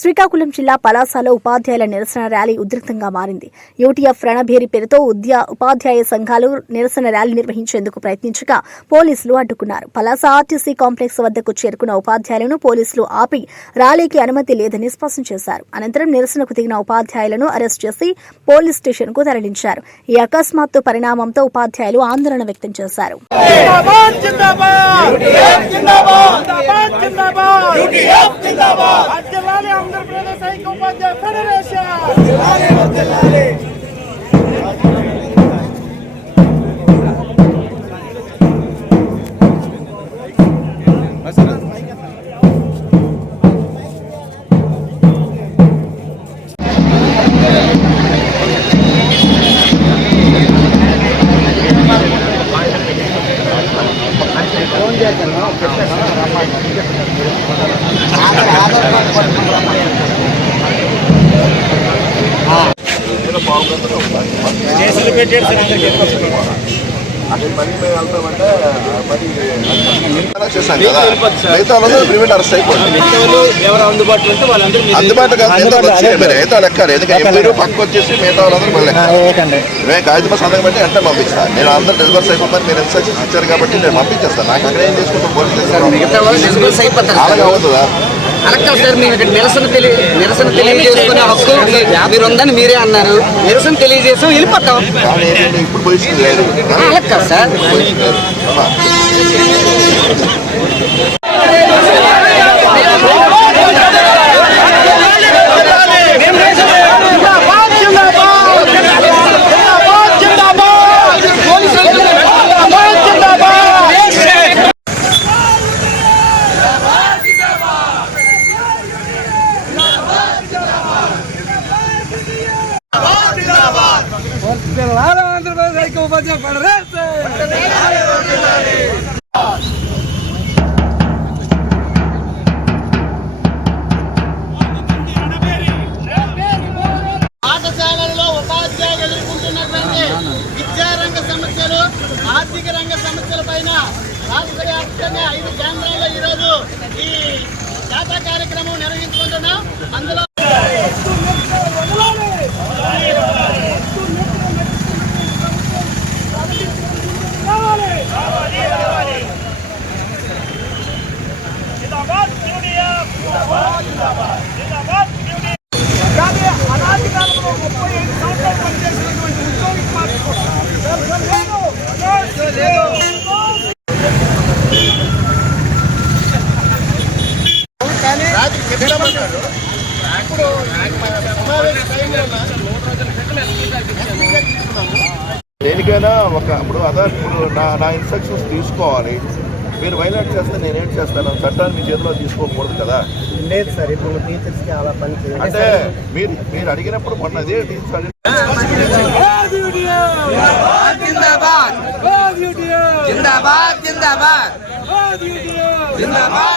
శ్రీకాకుళం జిల్లా పలాసలో ఉపాధ్యాయుల నిరసన ర్యాలీ ఉధృతంగా మారింది. యూటీఎఫ్ రణభేరి పేరుతో ఉద్యా ఉపాధ్యాయ సంఘాలు నిరసన ర్యాలీ నిర్వహించేందుకు ప్రయత్నించగా పోలీసులు అడ్డుకున్నారు. పలాస ఆర్టీసీ కాంప్లెక్స్ వద్దకు చేరుకున్న ఉపాధ్యాయులను పోలీసులు ఆపి ర్యాలీకి అనుమతి లేదని స్పష్టం చేశారు. అనంతరం నిరసనకు దిగిన ఉపాధ్యాయులను అరెస్ట్ చేసి పోలీస్ స్టేషన్కు తరలించారు. ఈ అకస్మాత్తు పరిణామంతో ఉపాధ్యాయులు ఆందోళన వ్యక్తం చేశారు. జిందాబాద్! ఆంధ్రప్రదేశ్ ఐక్యోపాధ్యాయ ఫెడరేషన్! వాళ్ళందరూ ప్రివెంట్ అరెస్ట్ అయిపోతుంది మిగతావాళ్ళు ఎవరు అందుబాటులో కాదు మిగతా లెక్కాలి ఎందుకంటే వచ్చేసి మిగతా వాళ్ళందరూ మళ్ళీ మేము కాగితం సంతకం పెట్టి వెంటనే పంపిస్తాను నేను అందరూ డెలివర్స్ అయిపోతాను మీరు ఇన్స్ట్రక్షన్స్ ఇచ్చారు కాబట్టి నేను పంపించేస్తాను నాకు అక్కడ ఏం చేసుకుంటాం పోలీస్ అలాగే అవుతుందా? అలక్కలు సార్ మేము ఇక్కడ నిరసన తెలియ నిరసన తెలియజేసుకునే హక్కు మీరు ఉందని మీరే అన్నారు. నిరసన తెలియజేసి వెళ్ళిపోతాం. అలక్క సార్ పొజిషన్ లేదు అమ్మా. జిందాబాద్ జిందాబాద్ జిందాబాద్ జిందాబాద్ జిందాబాద్ జిందాబాద్ పాఠశాలల్లో ఉపాధ్యాయులు ఎదుర్కొంటున్నటువంటి విద్యారంగ సమస్యలు ఆర్థిక రంగ సమస్యల పైన రాష్ట్ర వ్యాప్తంగా ఐదు కేంద్రాల్లో ఈరోజు ఈ జాతర కార్యక్రమం నిర్వహించుకుంటున్నాం. అందులో ఇప్పుడు దేనికైనా ఒక ఇప్పుడు అదే ఇప్పుడు నా నా ఇన్స్ట్రక్షన్స్ తీసుకోవాలి. మీరు వైలేట్ చేస్తే నేనేం చేస్తాను? చట్టాన్ని మీ చేతిలో తీసుకోకూడదు కదా? లేదు సార్ ఇప్పుడు టీచర్స్కి అలా పని చేయాలి అంటే మీరు మీరు అడిగినప్పుడు మొన్న అదే టీచర్ అడిగి జిందాబాద్ జిందాబాద్ జిందాబాద్.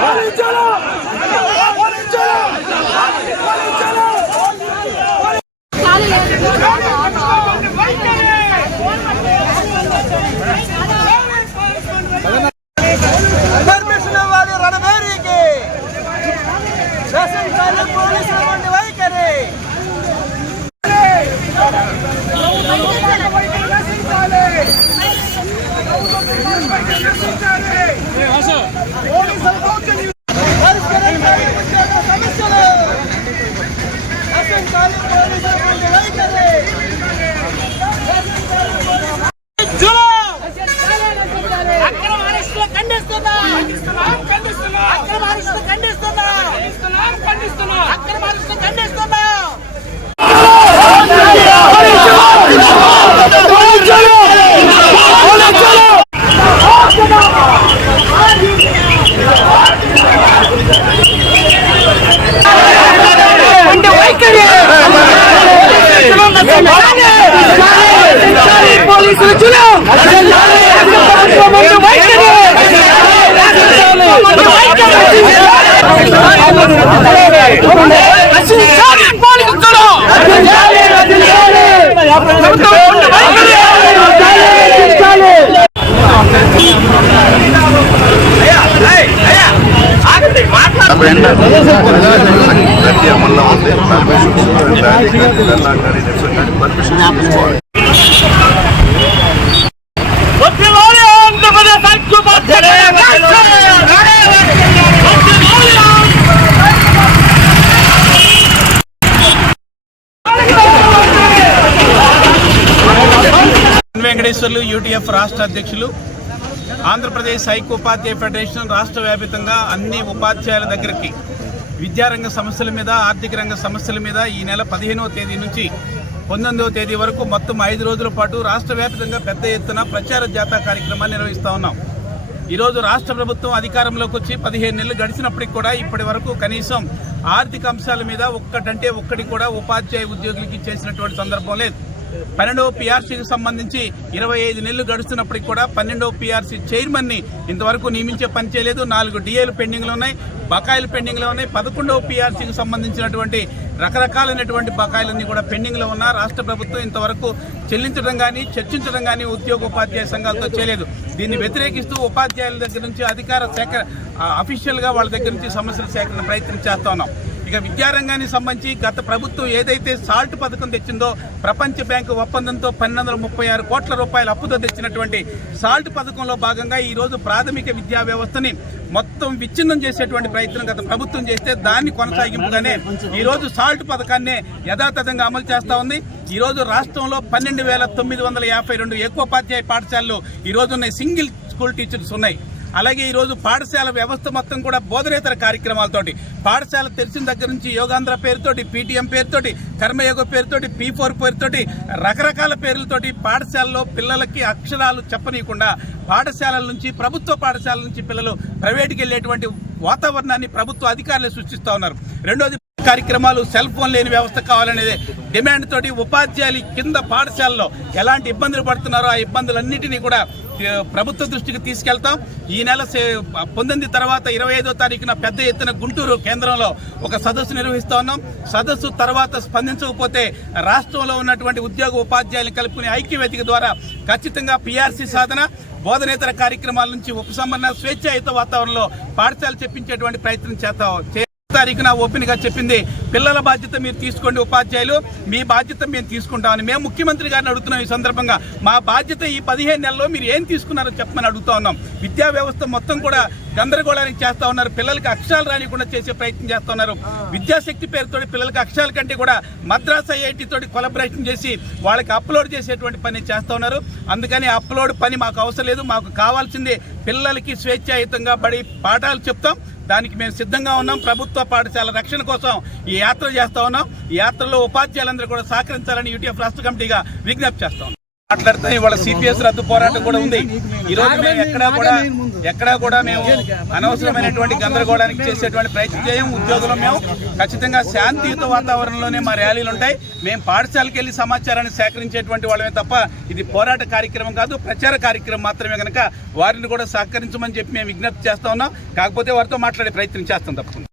Permission Yeah. ర్యాలీ కానీ కానీ పర్మిషన్ తీసుకోవాలి వెంకటేశ్వర్లు యూటీఎఫ్ రాష్ట్ర అధ్యక్షులు ఆంధ్రప్రదేశ్ హైకో ఉపాధ్యాయ ఫెడరేషన్ రాష్ట్ర వ్యాపితంగా అన్ని ఉపాధ్యాయుల దగ్గరికి విద్యారంగ సమస్యల మీద ఆర్థిక రంగ సమస్యల మీద ఈ నెల పదిహేనవ తేదీ నుంచి పంతొమ్మిదవ తేదీ వరకు మొత్తం ఐదు రోజుల పాటు రాష్ట్ర వ్యాప్తంగా పెద్ద ఎత్తున ప్రచార జాతా కార్యక్రమాన్ని నిర్వహిస్తూ ఉన్నాం. ఈరోజు రాష్ట్ర ప్రభుత్వం అధికారంలోకి వచ్చి పదిహేను నెలలు గడిచినప్పటికి కూడా ఇప్పటి వరకు కనీసం ఆర్థిక అంశాల మీద ఒక్కటంటే ఒక్కటి కూడా ఉపాధ్యాయ ఉద్యోగులకి చేసినటువంటి సందర్భం లేదు. పన్నెండవ పీఆర్సీకి సంబంధించి ఇరవై ఐదు నెలలు గడుస్తున్నప్పటికి కూడా పన్నెండవ పీఆర్సీ చైర్మన్ని ఇంతవరకు నియమించే పని చేయలేదు. నాలుగు డిఏలు పెండింగ్లు ఉన్నాయి. బకాయిలు పెండింగ్లో ఉన్నాయి. పదకొండవ పీఆర్సీకి సంబంధించినటువంటి రకరకాలైనటువంటి బకాయిలన్నీ కూడా పెండింగ్లో ఉన్న రాష్ట్ర ప్రభుత్వం ఇంతవరకు చెల్లించడం కానీ చర్చించడం కానీ ఉద్యోగ ఉపాధ్యాయ సంఘాలతో చేయలేదు. దీన్ని వ్యతిరేకిస్తూ ఉపాధ్యాయుల దగ్గర నుంచి అధికార సేకర అఫీషియల్గా వాళ్ళ దగ్గర నుంచి సమస్యల సేకరణ ప్రయత్నం చేస్తా ఉన్నాం. ఇక విద్యారంగానికి సంబంధించి గత ప్రభుత్వం ఏదైతే సాల్ట్ పథకం తెచ్చిందో ప్రపంచ బ్యాంకు ఒప్పందంతో పన్నెండు ముప్పై ఆరు కోట్ల రూపాయల అప్పుతో తెచ్చినటువంటి సాల్ట్ పథకంలో భాగంగా ఈరోజు ప్రాథమిక విద్యా వ్యవస్థని మొత్తం విచ్ఛిన్నం చేసేటువంటి ప్రయత్నం గత ప్రభుత్వం చేస్తే దాన్ని కొనసాగింపుగానే ఈరోజు సాల్ట్ పథకాన్ని యథాతథంగా అమలు చేస్తూ ఉంది. ఈరోజు రాష్ట్రంలో పన్నెండు వేల తొమ్మిది వందల యాభై రెండు ఎక్కువోపాధ్యాయ పాఠశాలలు ఈరోజు ఉన్నాయి సింగిల్ స్కూల్ టీచర్స్ ఉన్నాయి. అలాగే ఈరోజు పాఠశాల వ్యవస్థ మొత్తం కూడా బోధనేతర కార్యక్రమాలతోటి పాఠశాల తెరిచిన దగ్గర నుంచి యోగాంధ్ర పేరుతోటి పీటీఎం పేరుతోటి కర్మయోగ పేరుతోటి పీ ఫోర్ పేరుతోటి రకరకాల పేర్లతోటి పాఠశాలలో పిల్లలకి అక్షరాలు చెప్పనీయకుండా పాఠశాలల నుంచి ప్రభుత్వ పాఠశాలల నుంచి పిల్లలు ప్రైవేట్కి వెళ్ళేటువంటి వాతావరణాన్ని ప్రభుత్వ అధికారులు సృష్టిస్తూ ఉన్నారు. రెండోది కార్యక్రమాలు సెల్ ఫోన్ లేని వ్యవస్థ కావాలనేది. డిమాండ్ తోటి ఉపాధ్యాయులు కింద పాఠశాలలో ఎలాంటి ఇబ్బందులు పడుతున్నారో ఆ ఇబ్బందులన్నింటినీ కూడా ప్రభుత్వ దృష్టికి తీసుకెళ్తాం. ఈ నెల సే- తర్వాత ఇరవై ఐదో తారీఖున పెద్ద ఎత్తున గుంటూరు కేంద్రంలో ఒక సదస్సు నిర్వహిస్తా ఉన్నాం. సదస్సు తర్వాత స్పందించకపోతే రాష్ట్రంలో ఉన్నటువంటి ఉద్యోగ ఉపాధ్యాయులను కలుపుకునే ఐక్యవేదిక ద్వారా ఖచ్చితంగా పిఆర్సీ సాధన బోధనేతర కార్యక్రమాల నుంచి ఉపసంహరణ స్వేచ్ఛాయుత వాతావరణంలో పాఠశాల చెప్పించేటువంటి ప్రయత్నం చేస్తాం. తారీఖున ఓపెన్గా చెప్పింది పిల్లల బాధ్యత మీరు తీసుకోండి ఉపాధ్యాయులు మీ బాధ్యత మేము తీసుకుంటామని. మేము ముఖ్యమంత్రి గారిని అడుగుతున్నాం ఈ సందర్భంగా. మా బాధ్యత ఈ పదిహేను నెలల్లో మీరు ఏం తీసుకున్నారో చెప్పమని అడుగుతా ఉన్నాం. విద్యా వ్యవస్థ మొత్తం కూడా గందరగోళానికి చేస్తూ ఉన్నారు. పిల్లలకి అక్షరాలు రానికుండా చేసే ప్రయత్నం చేస్తూ ఉన్నారు. విద్యాశక్తి పేరుతో పిల్లలకి అక్షరాల కంటే కూడా మద్రాస్ ఐఐటి తోటి కొలబరేషన్ చేసి వాళ్ళకి అప్లోడ్ చేసేటువంటి పని చేస్తూ ఉన్నారు. అందుకని అప్లోడ్ పని మాకు అవసరం లేదు. మాకు కావాల్సింది పిల్లలకి స్వేచ్ఛాయుతంగా బడి పాఠాలు చెప్తాం. దానికి మేము సిద్ధంగా ఉన్నాం. ప్రభుత్వ పాఠశాల రక్షణ కోసం ఈ యాత్ర చేస్తా ఉన్నాం. ఈ యాత్రలో ఉపాధ్యాయులందరూ కూడా సహకరించాలని యూటీఎఫ్ రాష్ట్ర కమిటీగా విజ్ఞప్తి చేస్తాం మాట్లాడుతూ ఇవాళ సిపిఎస్ రద్దు పోరాటం కూడా ఉంది. ఈ రోజు మేము ఎక్కడా కూడా ఎక్కడా కూడా మేము అనవసరమైనటువంటి గందరగోళానికి చేసేటువంటి ప్రయత్నం చేయం. ఉద్యోగులు మేము. ఖచ్చితంగా శాంతియుత వాతావరణంలోనే మా ర్యాలీలు ఉంటాయి. మేము పాఠశాలకు వెళ్ళి సమాచారాన్ని సేకరించేటువంటి వాళ్ళమే తప్ప ఇది పోరాట కార్యక్రమం కాదు ప్రచార కార్యక్రమం మాత్రమే కనుక వారిని కూడా సహకరించమని చెప్పి మేము విజ్ఞప్తి చేస్తా ఉన్నాం. కాకపోతే వారితో మాట్లాడే ప్రయత్నం చేస్తాం తప్పకుండా.